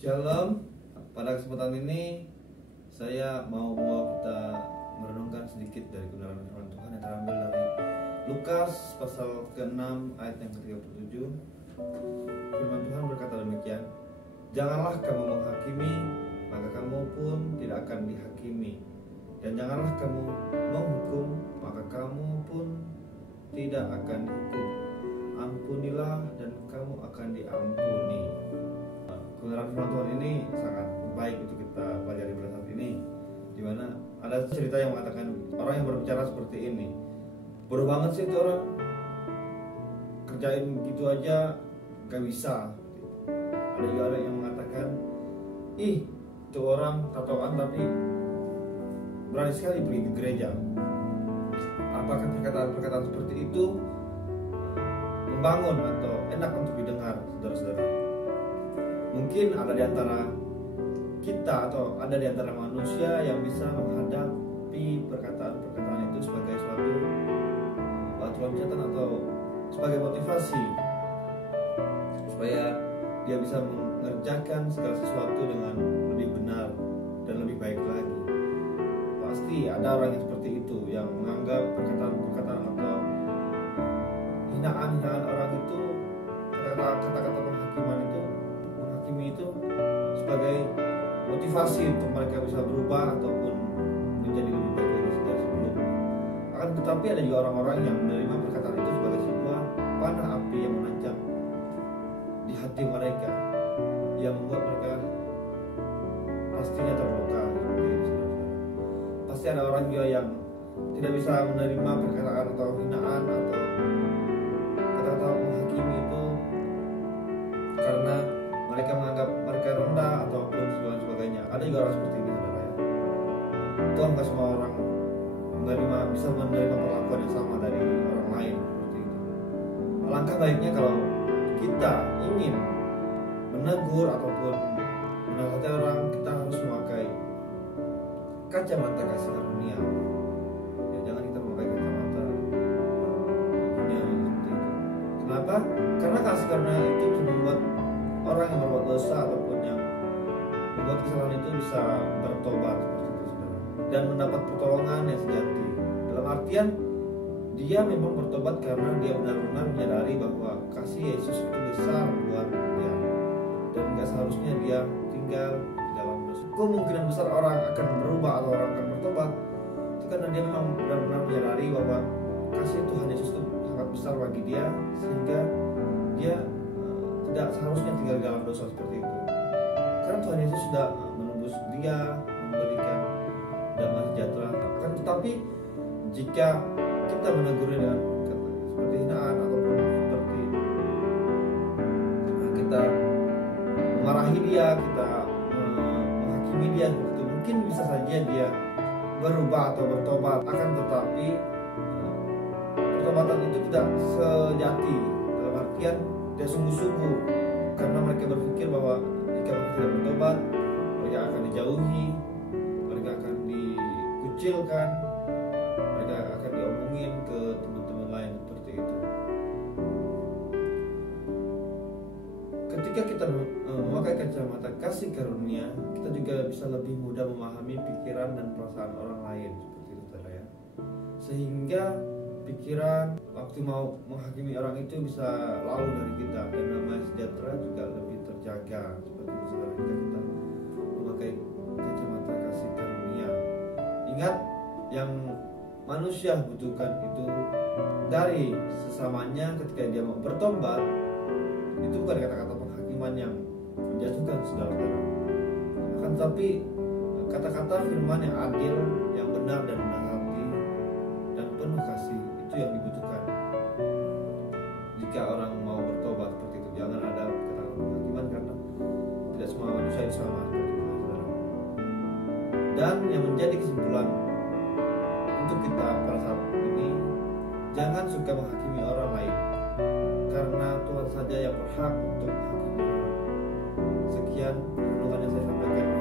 Shalom, pada kesempatan ini saya mau membawa kita merenungkan sedikit dari kebenaran firman Tuhan yang terambil dari Lukas pasal ke-6 ayat yang ke-37. Firman Tuhan berkata demikian, "Janganlah kamu menghakimi, maka kamu pun tidak akan dihakimi. Dan janganlah kamu menghukum, maka kamu pun tidak akan dihukum. Ampunilah dan kamu akan diampuni." Kebenaran firman Tuhan ini sangat baik untuk kita pelajari pada saat ini, di mana ada cerita yang mengatakan orang yang berbicara seperti ini, bodoh banget sih itu orang, kerjain gitu aja gak bisa. Ada juga orang yang mengatakan, ih itu orang tatoan tapi berani sekali pergi ke gereja. Apakah perkataan-perkataan seperti itu membangun atau enak untuk didengar, saudara-saudara? Mungkin ada di antara kita atau ada di antara manusia yang bisa menghadapi perkataan-perkataan itu sebagai suatu batu loncatan atau sebagai motivasi supaya dia bisa mengerjakan segala sesuatu dengan lebih benar dan lebih baik lagi. Pasti ada orang yang seperti itu, yang menganggap perkataan-perkataan atau hinaan-hinaan orang itu, kata-kata penghakiman itu sebagai motivasi untuk mereka bisa berubah ataupun menjadi lebih baik dari sebelumnya. Akan tetapi ada juga orang-orang yang menerima perkataan itu sebagai sebuah panah api yang menancap di hati mereka, yang membuat mereka pastinya terluka. Pasti ada orang juga yang tidak bisa menerima perkataan atau hinaan atau kata-kata menghakimi itu karena mereka menganggap mereka rendah ataupun sebagainya. Ada juga orang seperti ini, saudara ya. Tuhan nggak semua orang bisa menerima perlakuan yang sama dari orang lain seperti itu. Alangkah baiknya kalau kita ingin menegur ataupun menasihati orang, kita harus memakai kacamata kasih karunia. Ya, jangan kita memakai kacamata dunia seperti itu. Kenapa? Karena kasih karunia itu bisa membuat orang yang berbuat dosa ataupun yang membuat kesalahan itu bisa bertobat seperti itu, saudara, dan mendapat pertolongan yang sejati. Dalam artian dia memang bertobat karena dia benar-benar menyadari bahwa kasih Yesus itu besar buat dia dan nggak seharusnya dia tinggal di dalam dosa. Kemungkinan besar orang akan berubah atau orang akan bertobat itu karena dia memang benar-benar menyadari bahwa kasih Tuhan Yesus itu sangat besar bagi dia, sehingga dia tidak seharusnya tinggal di dalam dosa seperti itu. Karena Tuhan Yesus sudah menembus dia, memberikan damai sejahtera. Akan tetapi jika kita menegurnya dengan seperti hinaan ataupun seperti kita memarahi dia, kita menghakimi dia seperti itu, mungkin bisa saja dia berubah atau bertobat. Akan tetapi pertobatan itu tidak sejati, dalam artian tidak sungguh-sungguh, karena mereka berpikir bahwa jika mereka tidak bertobat, mereka akan dijauhi, mereka akan dikucilkan, mereka akan diomongin ke teman-teman lain seperti itu. Ketika kita memakai kacamata kasih karunia, kita juga bisa lebih mudah memahami pikiran dan perasaan orang lain seperti itu, saudara ya. Sehingga pikiran waktu mau menghakimi orang itu bisa lalu dari kita, dan damai sejahtera juga lebih terjaga seperti itu, saudara, jika kita memakai kacamata kasih karunia. Ingat, yang manusia butuhkan itu dari sesamanya ketika dia mau bertobat, itu bukan kata-kata penghakiman yang menjatuhkan, saudara-saudara, akan tetapi kata-kata firman yang adil, yang benar dan menasihati dan penuh kasih. Itu yang dibutuhkan jika orang mau bertobat seperti itu. Jangan ada kata-kata penghakiman, karena tidak semua manusia yang sama seperti itu, saudara. Dan yang menjadi kesimpulan untuk kita pada saat ini, jangan suka menghakimi orang lain, karena Tuhan saja yang berhak untuk menghakimi orang. Sekian renungan yang saya sampaikan.